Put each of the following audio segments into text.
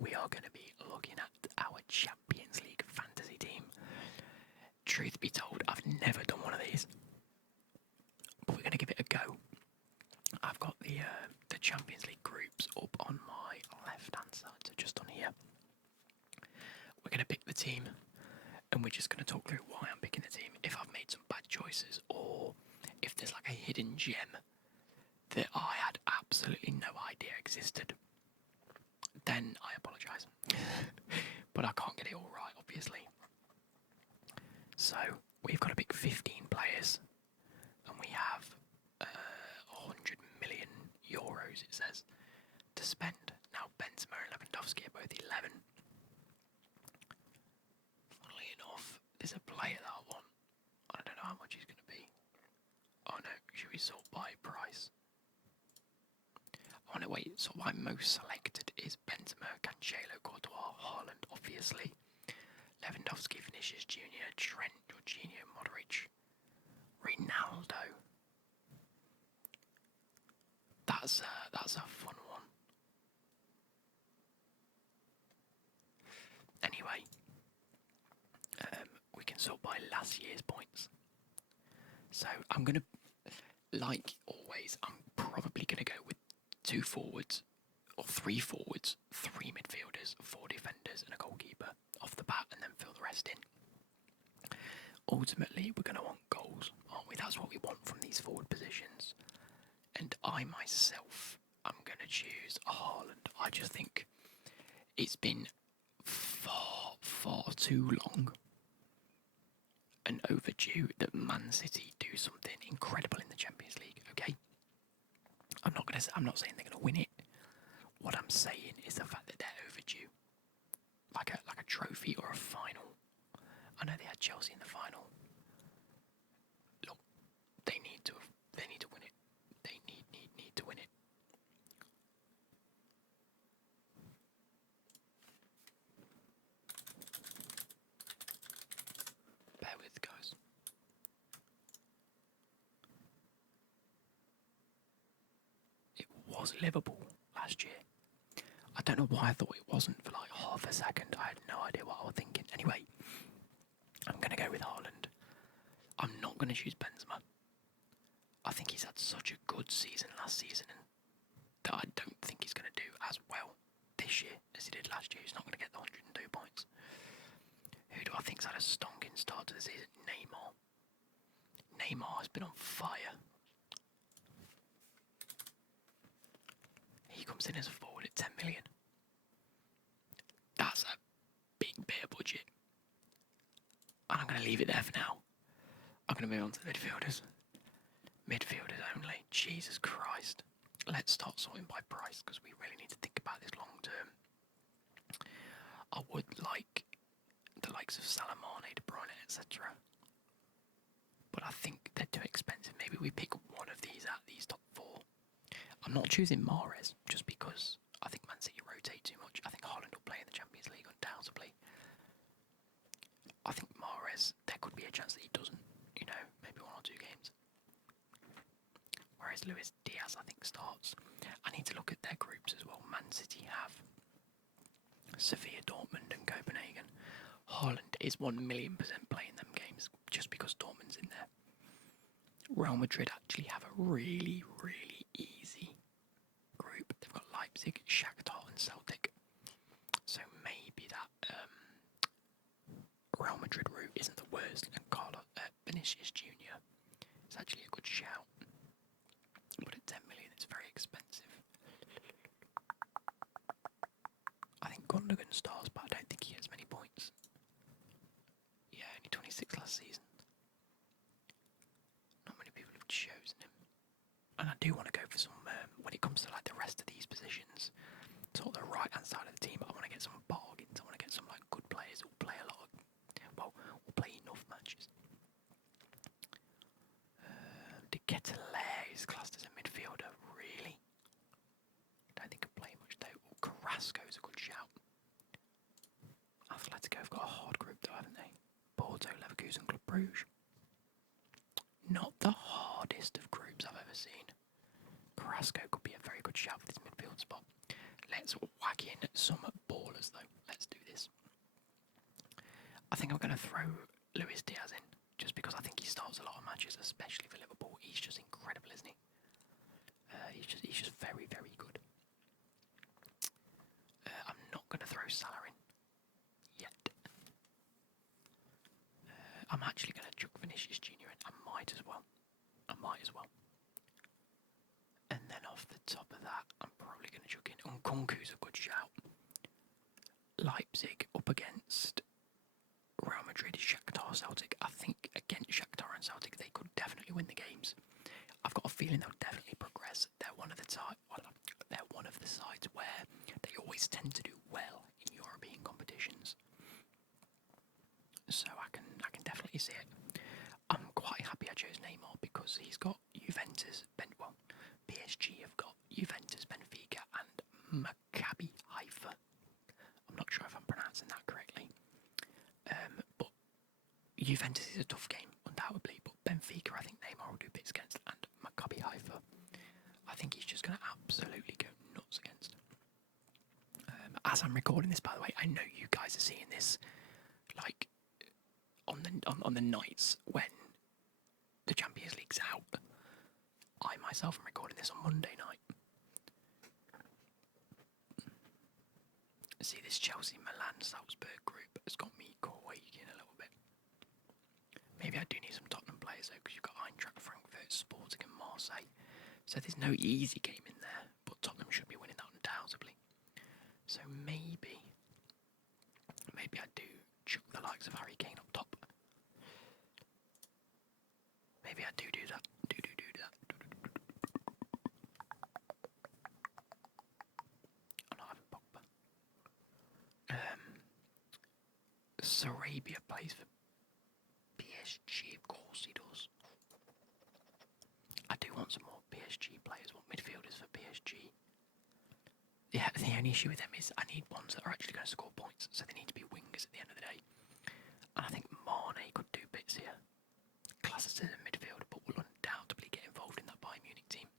we are going to be looking at our Champions League fantasy team. Truth be told, I've never done one of these, but we're going to give it a go. I've got the Champions League groups up on my left-hand side, so just on here. We're going to pick the team, and we're just going to talk through why I'm picking the team, if I've made some bad choices, or if there's like a hidden gem that I had absolutely no idea existed. Then I apologise. But I can't get it all right, obviously. So, we've got to pick 15 players, and we have 100 million euros, it says, to spend. Now, Benzema and Lewandowski are both 11. Funnily enough, there's a player that I want. I don't know how much he's going to be. Oh no, should we sort by price? I want to wait, so my most selected is Benzema, Cancelo, Courtois, Haaland, obviously. Lewandowski, Vinicius Jr., Trent, Jorginho, Modric, Ronaldo. That's a fun one. Anyway, we can sort by last year's points. So I'm going to, like always, I'm probably going to go with 2 forwards, or 3 forwards, 3 midfielders, 4 defenders and a goalkeeper off the bat, and then fill the rest in. Ultimately, we're going to want goals, aren't we? That's what we want from these forward positions. And I myself, I'm going to choose Haaland. I just think it's been far, far too long and overdue that Man City do something incredible in the Champions League, okay? I'm not saying they're going to win it. What I'm saying is the fact that they're overdue. Like a trophy or a final. I know they had Chelsea in the final. Look, they need to win it. They need to win it. Bear with, guys. It was Liverpool last year. I don't know why I thought it wasn't for like half a second. I had no idea what I was thinking. Anyway, I'm going to go with Haaland. I'm not going to choose Benzema. I think he's had such a good season last season that I don't think he's going to do as well this year as he did last year. He's not going to get the 102 points. Who do I think's had a stonking start to the season? Neymar. Neymar has been on fire. He comes in as a forward at 10 million. That's a big bit of budget. And I'm going to leave it there for now. I'm going to move on to the midfielders. Midfielders only. Jesus Christ. Let's start sorting by price because we really need to think about this long term. I would like the likes of Salah, Mane, De Bruyne, etc. But I think they're too expensive. Maybe we pick one of these out of these top 4. I'm not choosing Mahrez just because I think Man City rotate too much. I think Haaland will play in the Champions League undoubtedly. I think Mahrez, there could be a chance that he doesn't, maybe 1 or 2 games. Whereas Luis Diaz, I think, starts. I need to look at their groups as well. Man City have Sevilla, Dortmund and Copenhagen. Haaland is 1,000,000% playing them games just because Dortmund's in there. Real Madrid actually have a really, really easy group. They've got Leipzig, Shakhtar and Celtic. So maybe that Real Madrid route isn't the worst, and Vinicius Jr. is actually a good shout. But at 10 million it's very expensive. I think Gundogan starts, but I don't think he gets many points. Yeah, only 26 last season. Not many people have chosen him. And I do want to go for some, when it comes to like the rest of these positions, sort of the right hand side of the team, I want to get some bargains. I want to get some like good players who will play a lot of, will play enough matches. De Ketelaere is classed as a midfielder, really? Don't think he'll play much though. Carrasco's a good shout. Atletico have got a hard group though, haven't they? Porto, Leverkusen, Club Brugge. Not the hardest of groups I've ever seen. Carrasco could be a very good shout for this midfield spot. Let's whack in some ballers though. Let's do this. I think I'm going to throw Luis Diaz in, just because I think he starts a lot of matches, especially for Liverpool. He's just incredible, isn't he? He's just very, very good. I'm not going to throw Salah in yet. I'm actually going to chuck Vinicius Junior in. I might as well. And then off the top of that, I'm probably going to chuck in Nkunku's a good shout. Leipzig up against Real Madrid, Shakhtar, Celtic. I think against Shakhtar and Celtic, they could definitely win the games. I've got a feeling they'll definitely progress. They're one of the sides where they always tend to do well in European competitions. So I can definitely see it. I'm quite happy I chose Neymar because he's got Juventus, PSG have got Juventus, Benfica, and Maccabi Haifa. I'm not sure if I'm pronouncing that correctly. But Juventus is a tough game, undoubtedly. But Benfica, I think Neymar will do bits against, and Maccabi Haifa, I think he's just going to absolutely go nuts against. As I'm recording this, by the way, I know you guys are seeing this like on the nights when the Champions League's out. I myself am recording this on Monday night. See, this Chelsea, Milan, Salzburg group has got me quaking a little bit. Maybe I do need some Tottenham players though, because you've got Eintracht Frankfurt, Sporting and Marseille. So there's no easy game in there, but Tottenham should be winning that undoubtedly. So maybe I do chuck the likes of Harry Kane up top. Maybe I do that. Do that. I'm not having Pogba. Sarabia plays for PSG, of course he does. I do want some more PSG players, what midfielders for PSG. Yeah, the only issue with them is I need ones that are actually going to score points, so they need to be wingers at the end of the day. And I think Mane could do bits here. Classes as a midfielder, but will undoubtedly get involved in that Bayern Munich team.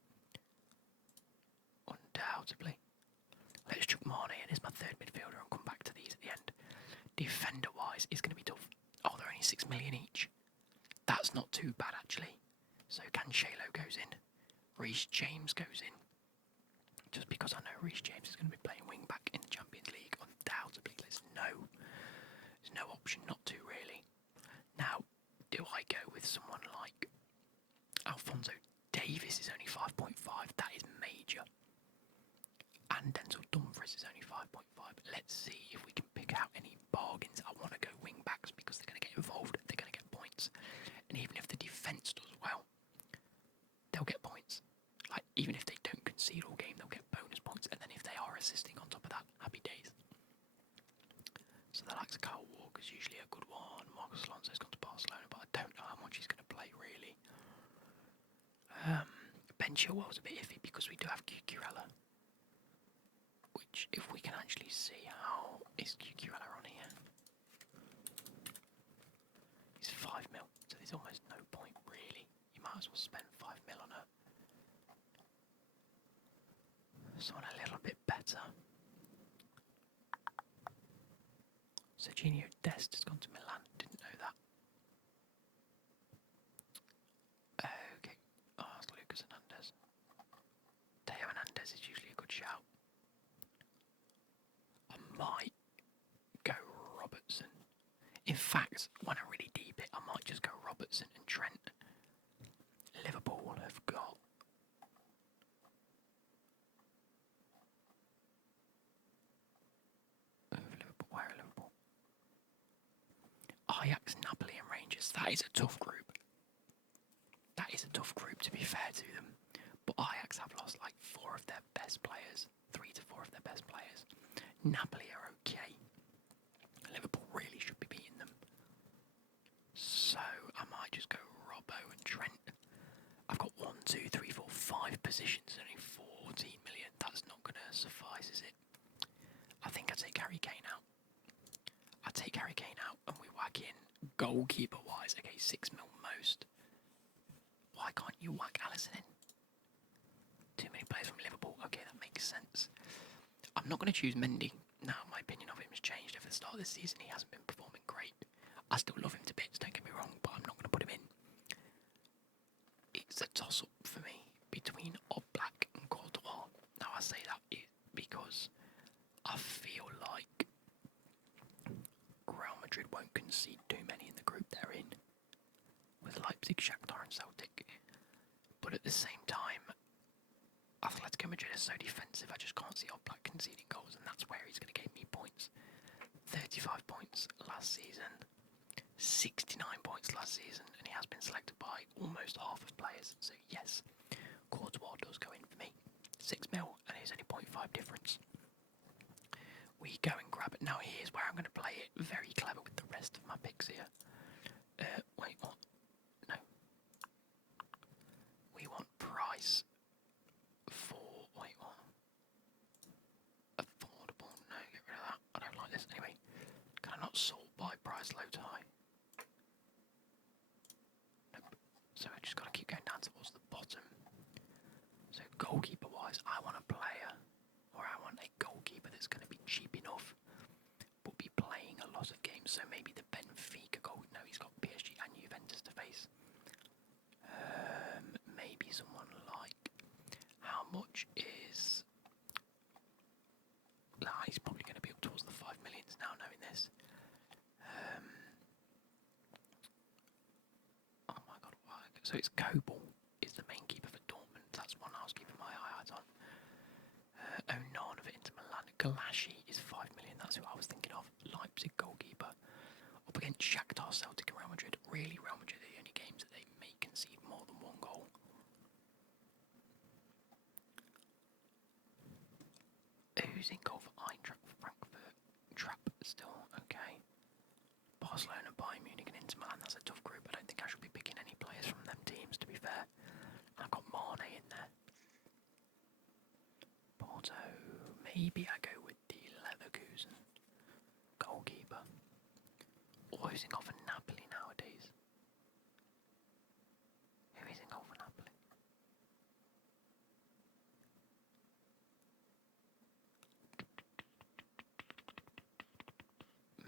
Undoubtedly. Let's chuck Mane in as my third midfielder and come back to these at the end. Defender-wise, it's going to be tough. Oh, they're only 6 million each. That's not too bad, actually. So Cancelo goes in. Reece James goes in. Just because I know Reece James is going to be playing wing-back in the Champions League, undoubtedly. There's no option not to, really. Now, do I go with someone like Alphonso Davies is only 5.5. That is major. And Denzel Dumfries is only 5.5. Let's see if we can pick out any bargains. I want to go wing backs because they're going to get involved. They're going to get points. And even if the defence does well, they'll get points. Like, even if they don't concede all game, they'll get bonus points. And then if they are assisting on top of that, happy days. So the likes of Kyle Walker's usually a good one. Marcus Alonso's gone to Barcelona, but I don't know how much he's going to play, really. Ben Chilwell's a bit iffy because we do have Cucurella. Which, if we can actually see how is Cucurella on here. He's 5 mil, so there's almost no point, really. You might as well spend 5 mil on someone a little bit better. Serginho Dest has gone to Milan. Didn't know that. Okay. Oh, it's Lucas Hernandez. Teo Hernandez is usually a good shout. I might go Robertson. In fact, when I really deep it, I might just go Robertson and Trent. Liverpool have got where are Liverpool? Ajax, Napoli and Rangers. That is a tough group. That is a tough group, to be fair to them. But Ajax have lost like 4 of their best players. 3 to 4 of their best players. Napoli are okay. Liverpool really should be beating them. So I might just go Robbo and Trent. I've got 1, 2, 3, 4, 5 positions, only 14 million. That's not going to suffice, is it? I think I take Harry Kane out. And we whack in goalkeeper wise. Okay, 6 mil most. Why can't you whack Alisson in? Too many players from Liverpool. Okay, that makes sense. I I'm not going to choose Mendy. Now, my opinion of him has changed over the start of this season. He hasn't been performing great. I still love him to bits, don't get me wrong, but I'm not going to put him in. It's a toss-up for me between Oblak and Courtois. Now, I say that because I feel like Real Madrid won't concede too many in the group they're in, with Leipzig, Shakhtar and Celtic. But at the same time, Atletico Madrid is so defensive, I just can't see Oblak conceding goals, and that's where he's going to give me points. 35 points last season, 69 points last season, and he has been selected by almost half of players. So yes, Courtois does go in for me. 6 mil, and he's only 0.5 difference. We go and grab it. Now here's where I'm going to play it very clever with the rest of my picks here. Wait, what? No. We want price for... Wait, what? Affordable. No, get rid of that. I don't like this. Anyway, can I not sort by price low to high? Nope. So I just got to keep going down towards the bottom. So goalkeeper wise, I want a player, or I want a goalkeeper that's going to be cheap enough, but be playing a lot of games. So maybe the Benfica goal. No, he's got PSG and Juventus to face. Maybe someone like, how much is... he's probably going to be up towards the 5 millions now, knowing this. Oh my god, why? So it's Kobel is the main keeper for Dortmund. That's one I was keeping my eye on. Onan of Inter Milan. Galashi is 5 million. That's who I was thinking of. Leipzig goalkeeper. Up against Shakhtar, Celtic and Real Madrid. Really, Real Madrid are the only games that they may concede more than one goal. Who's in goal for Eintracht Frankfurt? Trapp still, okay. Barcelona, Bayern Munich and Inter Milan, that's a tough group. I don't think I should be picking any players from them teams, to be fair. I've got Mane in there. Porto, maybe I go with the Leverkusen goalkeeper. Or who's in goal for Napoli nowadays? Who is in goal for Napoli?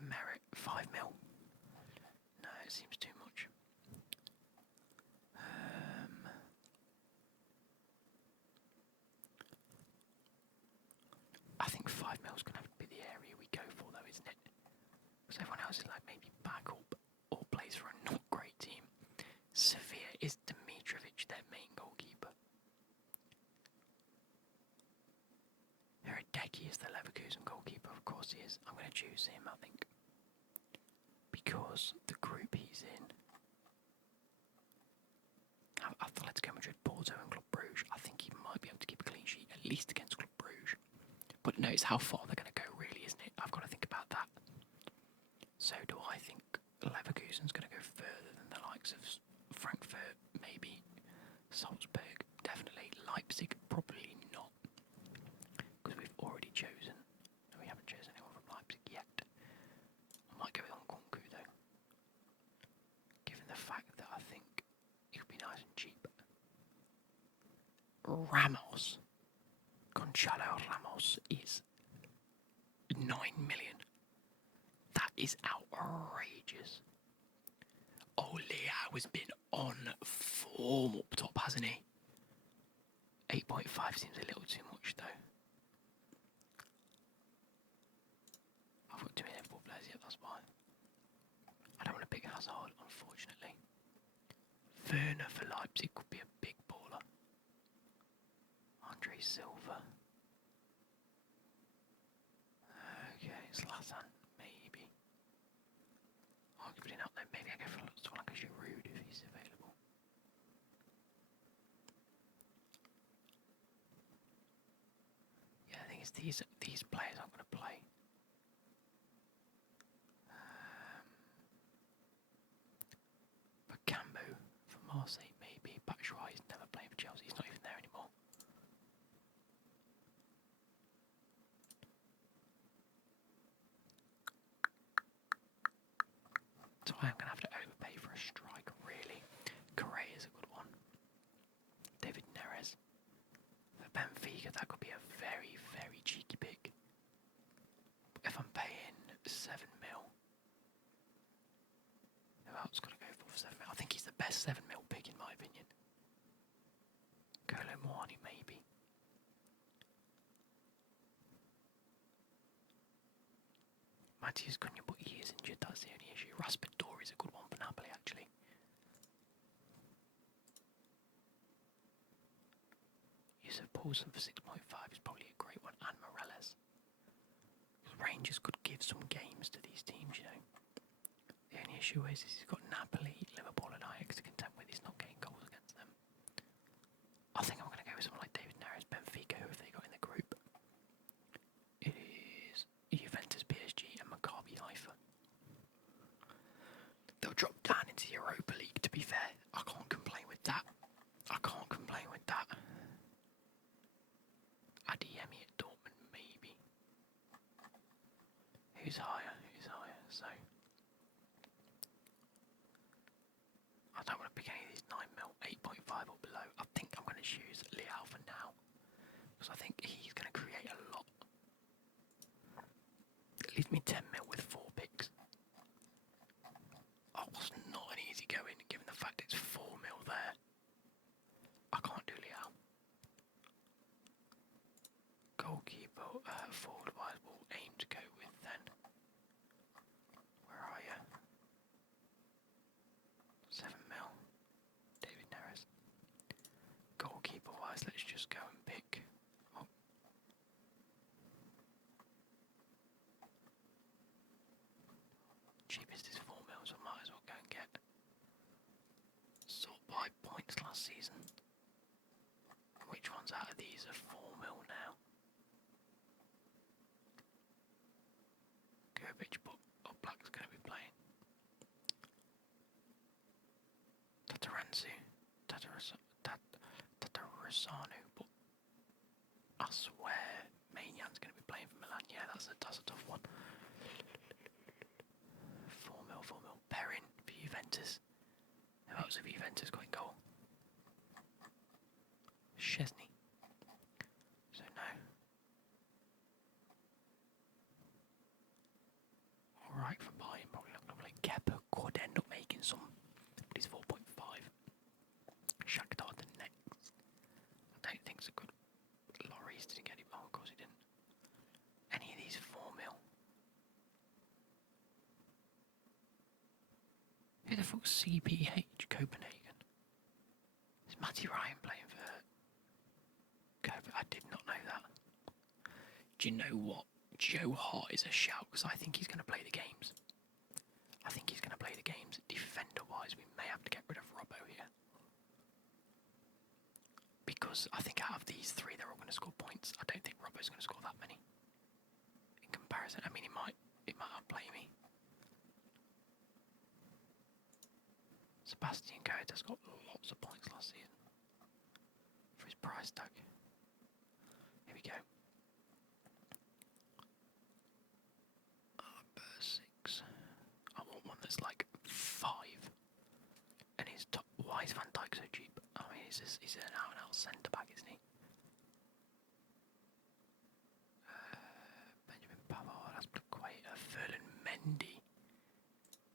Merit, 5 mil. No, it seems too much. I think 5 mil is going to have to be the area we go for, though, isn't it? Because everyone else is like maybe back up or plays for a not great team. Sevilla is Dimitrovic, their main goalkeeper. Becky is the Leverkusen goalkeeper, of course he is. I'm going to choose him, I think. Because the group he's in, Atletico Madrid, Porto and Club Brugge, I think he might be able to keep a clean sheet, at least against Club Brugge. But no, it's how far they're going to go, really, isn't it? I've got to think about that. So do I think Leverkusen's going to go further than the likes of Frankfurt, maybe Salzburg, definitely. Leipzig, probably not. Because we've already chosen. No, we haven't chosen anyone from Leipzig yet. I might go with Nkunku though. Given the fact that I think it would be nice and cheap. Ramos. Gonçalo Ramos is 9 million. That is outrageous. Oh, Leao has been on form up top, hasn't he? 8.5 seems a little too much though. I've got too many Liverpool players yet, that's why. I don't want to pick Hazard, unfortunately. Werner for Leipzig could be a big baller. Andre Silva. Okay, Zlatan, maybe. Arguably not, though. Maybe I go for someone like Giroud if he's available. Yeah, the thing is, these players I'm going to play. Cambo for Marseille, maybe. Batshuayi's never played for Chelsea. He's not even there anymore. So I'm going to have to overpay for a striker, really. Correa is a good one. David Neres. For Benfica, that could be a very, very cheeky pick. 7 mil. Who else got to go for 7 mil? I think he's the best 7 mil pick in my opinion. Kolo Muani maybe. Matthias Cunha, but he is injured, that's the only issue. Raspador is a good one for Napoli actually. Yusuf Paulson for 6.5 is probably a great one, and Morales. Rangers could give some games to these teams, you know. The only issue is he's got Napoli, Liverpool and Ajax to contend with. He's not getting goals against them. I think I'm going to go with someone like David Neres, Benfica, who have they got in the group? It is Juventus, PSG and Maccabi Haifa. They'll drop down into the Europa League, to be fair. I can't complain with that. Adeyemi at Dortmund, maybe. Who's higher? So I don't want to pick any of these 9 mil, 8.5 or below. I think I'm going to choose Leao for now because I think he's going to create a lot. It leaves me 10 mil with 4 picks. Oh, it's not an easy going given the fact it's 4 mil there. I can't do Leao. Goalkeeper, forward wise, we'll aim to go with then. Where are you? 7 mil. David Neres. Goalkeeper wise, let's just go and pick. Oh. Cheapest is 4 mil, so I might as well go and get. Sort by points last season. Which ones out of these are 4 mil now? Garbage, but Black's going to be playing. Tatarusanu, but I swear Maignan going to be playing for Milan. Yeah, that's a tough one. 4 mil. Perrin for Juventus. Who else have Juventus got in goal? Szczesny. So no. Alright for Bayern, probably not going to play. Kepa could end up making some, but he's 4.5. Shakhtar the next. I don't think it's a good. Lloris didn't get it. Oh, of course he didn't. Any of these 4 mil. Who the fuck's CPH Copenhagen? Is Matty Ryan playing for Copenhagen? I did not know that. Do you know what? Joe Hart is a shout because I think he's going to play the games. Defender-wise, we may have to get rid of Robbo here. Because I think out of these 3, they're all going to score points. I don't think Robbo's going to score that many. In comparison, I mean, it might outplay me. Sebastian Goethe has got lots of points last season for his price tag. Here we go. Number 6. I want one that's like 5. And his top. Why is Van Dijk so cheap? I mean, he's an out-and-out centre back, isn't he? Benjamin Pavard, Azpilicueta, Ferland Mendy.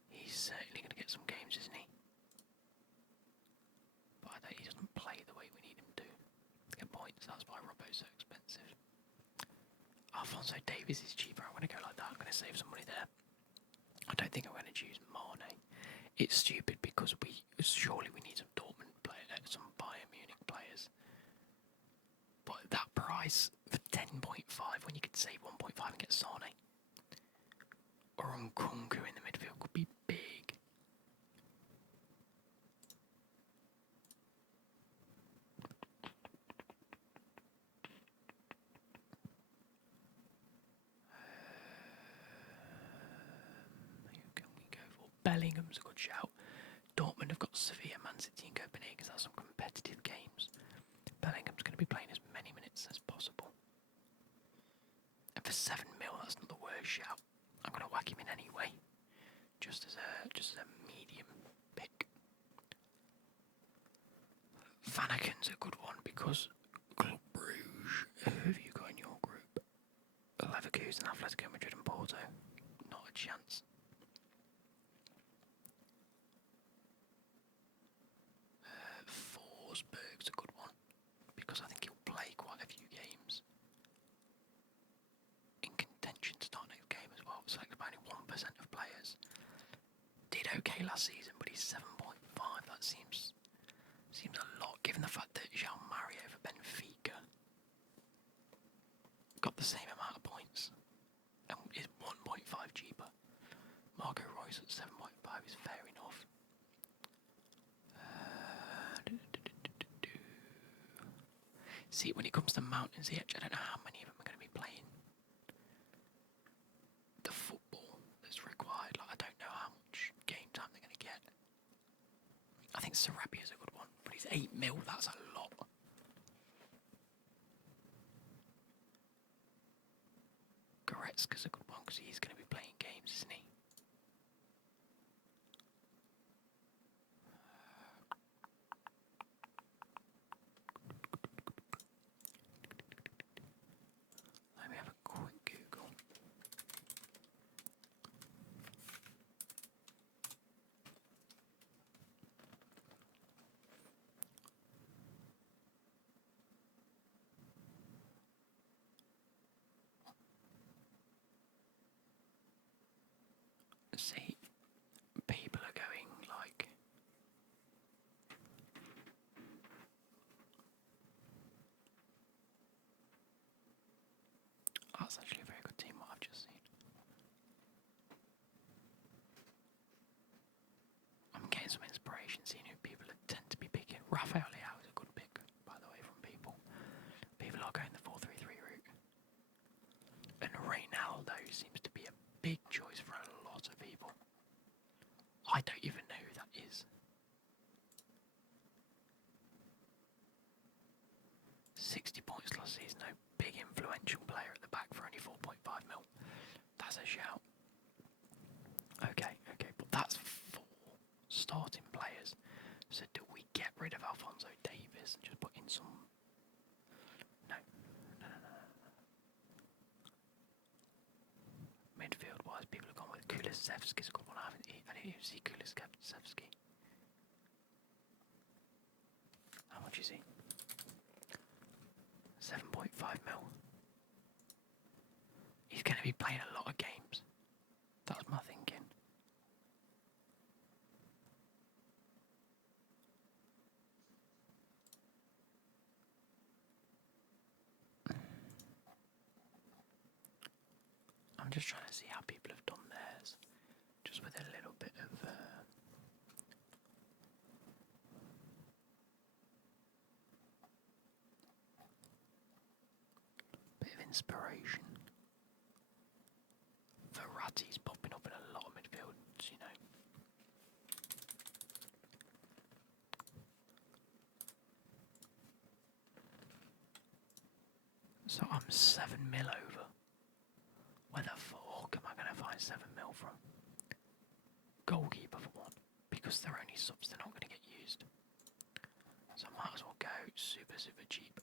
He's certainly going to get some games, isn't he? But he doesn't play the way we need him to get points. That's why Robbo's so expensive. Alphonso Davies is cheaper. I'm going to go like that. I'm going to save some money there. I don't think I'm going to choose Mane. It's stupid because surely we need some Dortmund players, some Bayern Munich players. But that price for 10.5 when you could save 1.5 and get Sane or Nkunku in the midfield could be big. Who can we go for? Bellingham's a good shout. Dortmund have got Sevilla, Man City and Copenhagen, so that's some competitive games. Bellingham's going to be playing as many minutes as possible. And for 7 mil, that's not the worst shout. I'm going to whack him in anyway, just as a medium pick. Vanaken's a good one because Club Brugge. Who have you got in your group? Leverkusen, Atletico Madrid and Porto. Not a chance. Forsberg's a good one because I think he'll play quite a few games. In contention to start next game as well. Selected by only 1% of players. Did okay last season, but he's 7.5. That seems a lot given the fact that Jean Mario for Benfica got the same amount of points and is 1.5 cheaper. Marco Reus at 7.5 is fair enough. See, when it comes to Mountains Edge, I don't know how many of them are going to be playing the football that's required. Like, I don't know how much game time they're going to get. I think Sarabia is a good one, but he's 8 mil, that's a lot. Goretzka's a good one because he's going to be playing games, isn't he? Let me have a quick Google. See, people are going like that's actually a very good team what I've just seen. I'm getting some inspiration seeing who people tend to be picking. Rafael Leao is a good pick, by the way, from people. People are going the 4-3-3 route. And Reynaldo seems to be a big choice for a lot of people. I don't even know who that is. 60 points last season, no big influential player at the back for only 4.5 mil. That's a shout. Okay, but that's 4 starting players. So do we get rid of Alphonso Davies and just put in some... No. Midfield wise, people have gone with Kulusevski's a good one. I didn't even see Kulusevski. How much is he? 7.5 mil. He's going to be playing a lot of games. That's my thinking. I'm just trying to see how people have done theirs, just with a little bit of inspiration. Verratti's popping up in a lot of midfields, you know. So I'm 7 mil over. Where the fuck am I going to find 7 mil from? Goalkeeper for one, because they're only subs, they're not going to get used. So I might as well go super cheap.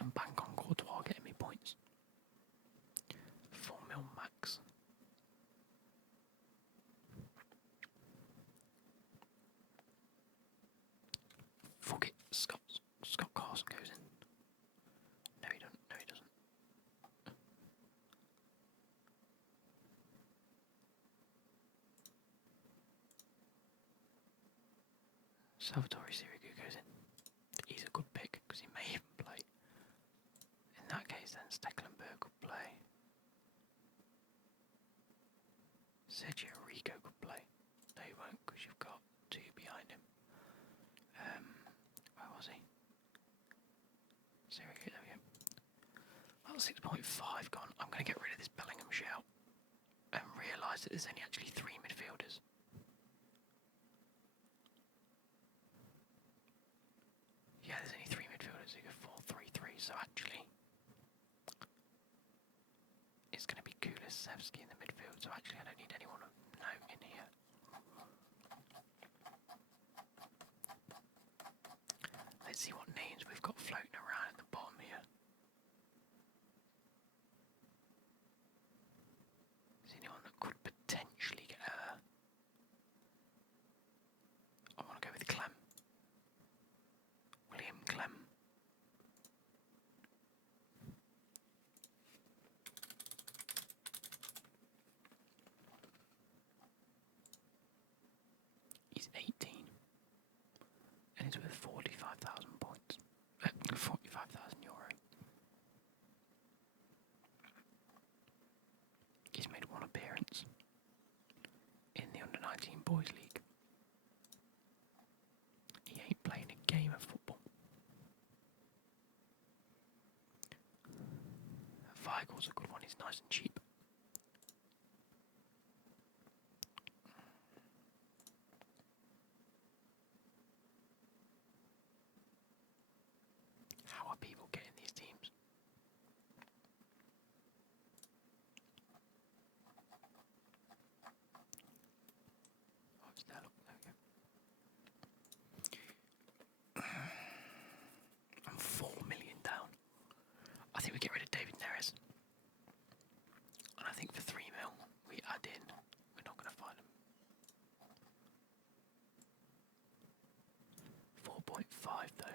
And bank on Courtois getting me points. 4 mil max. Fuck it, Scott Carson goes in. No he doesn't. Salvatore Sirigu goes in. He's a good pick because he may even play. In that case then Stecklenburg could play. Sergio Rico could play. No he won't because you've got 2 behind him. Where was he? Sirigu, there we go. Well, 6.5 gone. I'm going to get rid of this Bellingham shout and realise that there's only actually 3 midfielders. Yeah, there's only 3 midfielders who go 4-3-3, so actually it's going to be Kulusevski in the midfield, so actually I don't need anyone of note in here. Let's see what names we've got floating around at the bottom here. Is anyone is with 45,000 points. 45,000 euro. He's made one appearance in the Under-19 Boys League. He ain't playing a game of football. Weigel's a good one, he's nice and cheap. How are people getting these teams? Oh, it's there, look, there we go. I'm 4 million down. I think we get rid of David Neres. And I think for 3 mil, we add in. We're not going to find him. 4.5 though.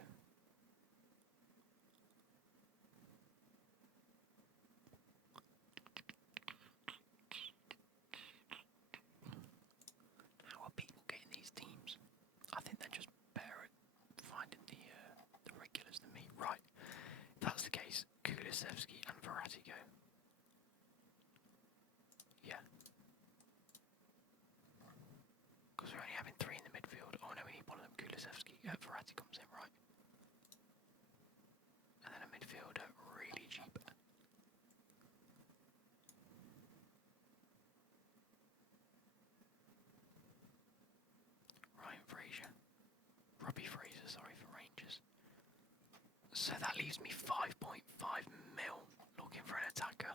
How are people getting these teams? I think they're just better at finding the regulars than me. Right, if that's the case, Kulusevski and Verratti go. Yeah. Because we're only having 3 in the midfield. Oh no, we need one of them. Kulusevski. Verratti comes in, right? And then a midfielder, really cheap. Ryan Fraser. Robbie Fraser, sorry, for Rangers. So that leaves me 5.5 mil looking for an attacker.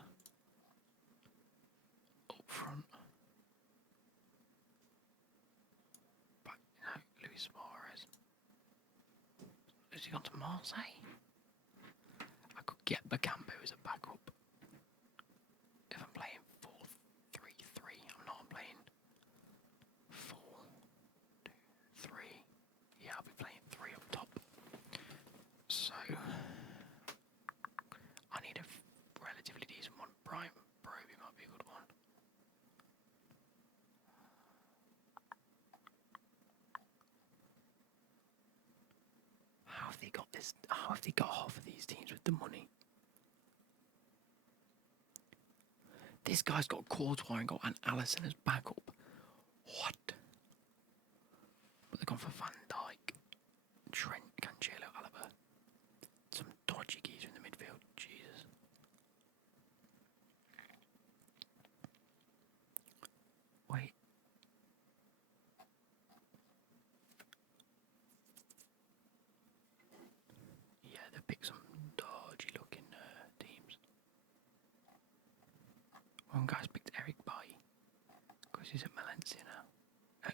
Up front. But no, Luis Suarez. Has he gone to Marseille? I could get Bacambo as a backup. If I'm playing 4-3-3, I'm playing 4-2-3. Yeah, I'll be playing 3 up top. So I need a relatively decent one. Brian Broby might be a good one. How have they got this? How have they got half of these teams with the money? This guy's got Courtois and got an Alisson as backup. What? But they've gone for Van Dijk, Trent, Cancelo, Alaba. Some dodgy geezer in the midfield. Jesus. Wait. Yeah, they picked some dodgy looking teams. One guy's picked Eric Bailly because he's at Valencia now.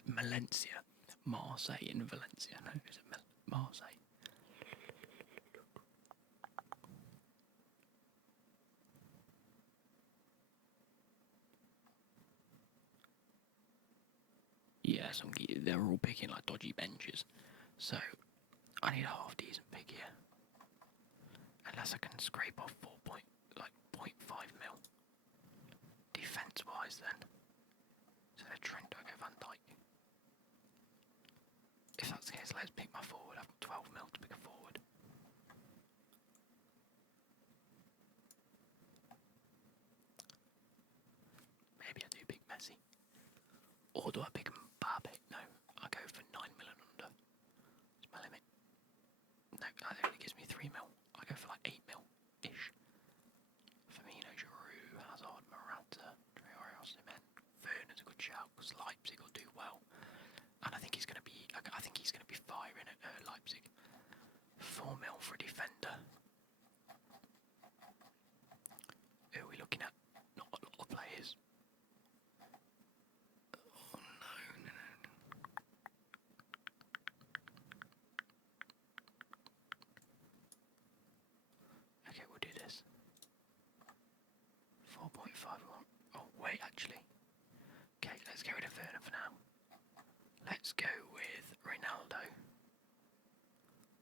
Valencia. Marseille in Valencia. No, he's at Marseille. Yeah, they're all picking like dodgy benches. So I need a half decent pick here. Unless I can scrape off 0.5 mil. Defence wise then. So they're Trent, don't go Van Dijk. If that's the case, let's pick my forward. I've got 12 mil to pick a forward. Maybe I do pick Messi. Or do I pick Mbappe? No, I go for 9 mil and under. It's my limit. No, that only gives me 3 mil. I go for like 8 mil-ish. Firmino, Giroud, Hazard, Morata, Traore, Osimhen. Werner's a good shout because Leipzig will do well. And I think he's going to be firing at Leipzig. 4 mil for a defender. Who are we looking at? Not a lot of players. Oh no. Okay, we'll do this. 4.5. Oh wait, actually. Okay, let's get rid of Werner for now. Let's go with Ronaldo.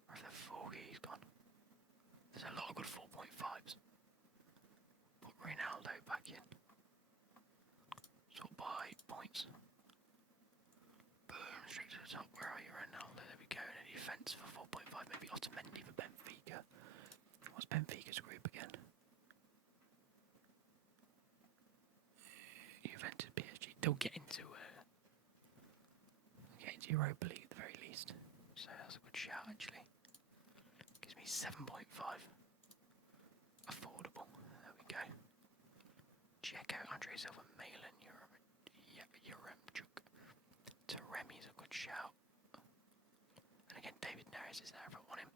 Or if the 4 he's gone. There's a lot of good 4.5s. Put Ronaldo back in. Sort by points. Boom, straight to the top. Where are you, Ronaldo? There we go. And a defence for Benfica's group again. Juventus, PSG. They'll get into Europa League at the very least. So that's a good shout actually. Gives me 7.5. Affordable. There we go. Check out Andre Silva, Malin, Yaremchuk. Taremi's a good shout. And again, David Neres is there if I want him.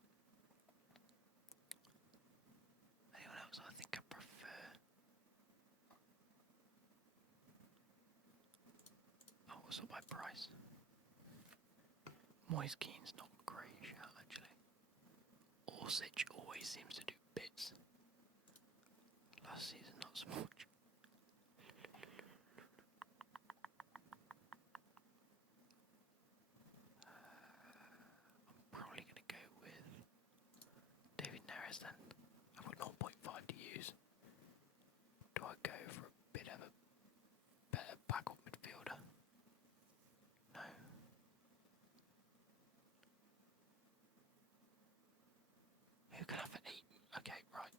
Anyone else I think I prefer? Oh, what's up by price? Moise Keane's not a great shout actually. Orsic always seems to do bits. Last season, not so much. I'm probably going to go with David Neres then. I've got 0.5 to use. Do I go for a bit of a better backup midfielder? No. Who can I have for 8? Okay, right.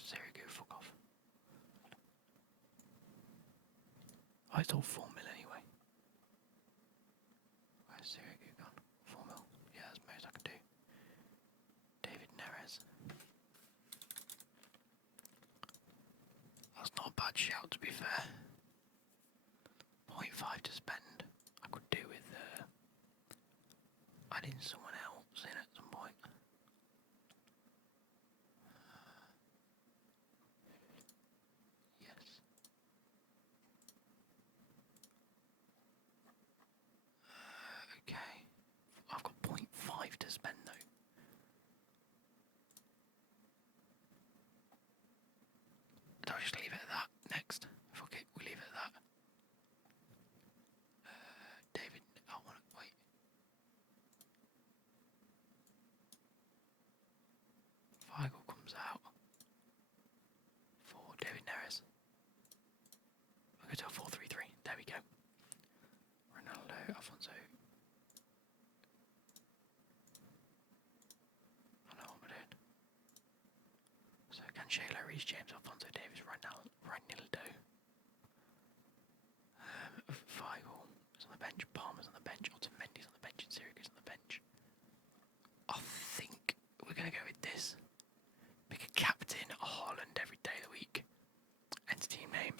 Sirigu, fuck off. Oh, it's all 4 mil anyway. Where's Sirigu gone? 4 mil. Yeah, that's the most I can do. David Neres. That's not a bad shout to be fair. 0.5 to spend. I could do with adding someone else in at some point. Yes. Okay. I've got 0.5 to spend though. I'll just leave it at that. Next. Fuck it, we'll leave it at that. David, I want to wait. Feigl comes out for David Neres. We'll go to a 4-3-3. There we go. Ronaldo, Alfonso. I know what we're doing. So Cancelo, Reece James, Alfonso Davies, Ronaldo. Feigl is on the bench, Palmer's on the bench, Otamendi's on the bench, and Sirigu's on the bench. I think we're going to go with this. Pick a captain, Haaland every day of the week. Enter team name,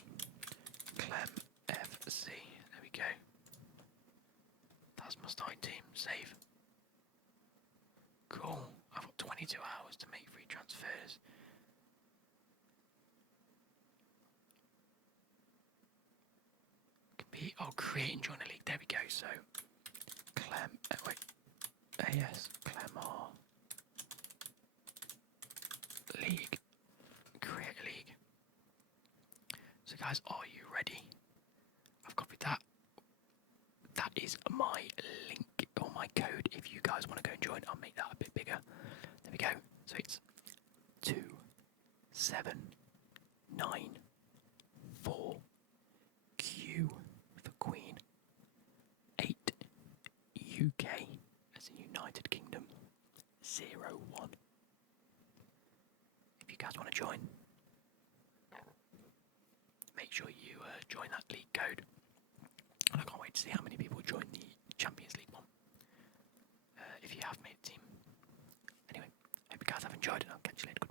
Clem FC. There we go. That's my starting team. Save. Cool. I've got 22 hours to make free transfers. Create and join a league. There we go. So, AS Clemar League. Create a league. So, guys, are you ready? I've copied that. That is my link or my code. If you guys want to go and join, I'll make that a bit bigger. There we go. So it's 2794 Q for Queen, 8 UK as in United Kingdom, 01. If you guys want to join, make sure you join that league code. And I can't wait to see how many people join the Champions League one. If you have made a team. Anyway, hope you guys have enjoyed it. I'll catch you later.